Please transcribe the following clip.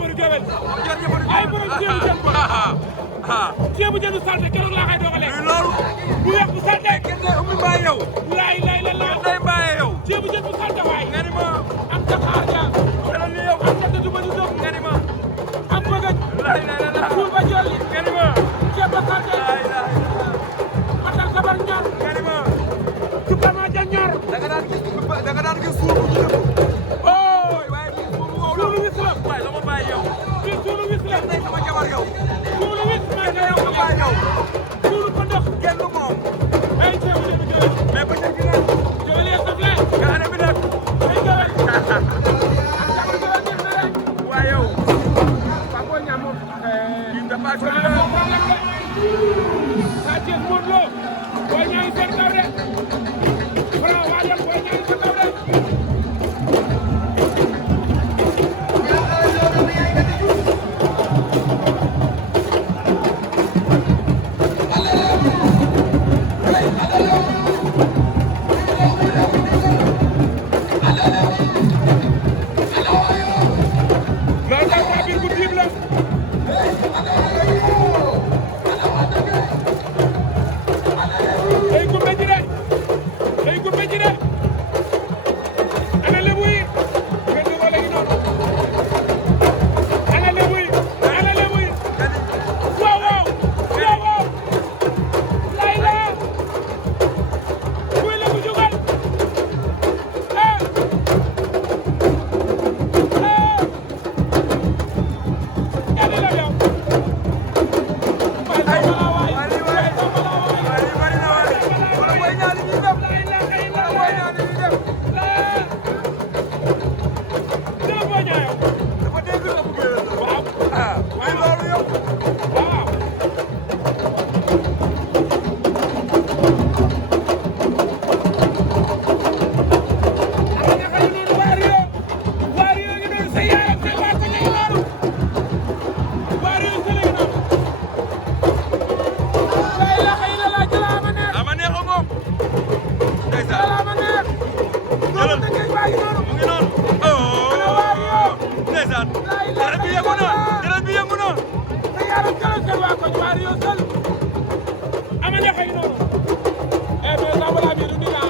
jabaru géwél ay borom ceebu jën ceebu jën bu salte keroog laa koy doog a lekk loolu bu weex bu salte kenn day ummi mbaay yow laay la day mbaay yow ceebu jën bu salte waay nga ni ma am taxaar ja xelal ni yow am tatu ba ñu jóg nga ni ma am bëgëj la suul ba jolli nga ni ma ceeb ba salte matal sabar ñor nga ni ma tukkama ja ñor da nga daan gis suul bu ñu def ooy waaye bi suul wow la suulu wis la waaye dama bàyyi yow kii suulu wis la day sama jabar yow suulu wis ma kenn yow nga bàyyi yow suulu ko ndox kenn du moom ay ceebu jën bi géwél mais ba tey bi nag géwél yee saf leen nga ane bi nag ay géwél am jabar géwél neex na rek waaye yow Pape Boy Niang moom kii dafa problème de Sa Thiès Modou Lo Boy Niang ngi seen kaw de Franc waajal Boy Niang ngi sa kaw de loolu daal waa biir bu tiim la day gumbe ji de day gumbe ji de ana lebu yi ngeen di wala gi noonu ana lebu yi waaw lay la kuy lebu jugal ñaari la yow waay sambala waay waay sambala waay waaye li bari na waaye wala Boy Niang li ñuy def la ilaha wala illallah Boy Niang li ñuy def jëla Boy Niang yow dafa dégg la bu géwél la waaw ah waaye loolu yow waaw ama nga xayu noonu waa Rio ngi noonu sa yaay ak sa waa ko ngi noonu waa Rio sa léegi noonu la ilaha illallah jëla ama neex ama neex a ngoom ndeysaan jëla ama neex jëlal doomu Tëngéej baa ngi noonu mu ngi noonu oh ndeysaan deret bi yëngu na deret bi yëngu na sa yaram jëlal seen waa koñ waa Rio sel ama neex a ngi noonu eh mais sambala bi du ni nga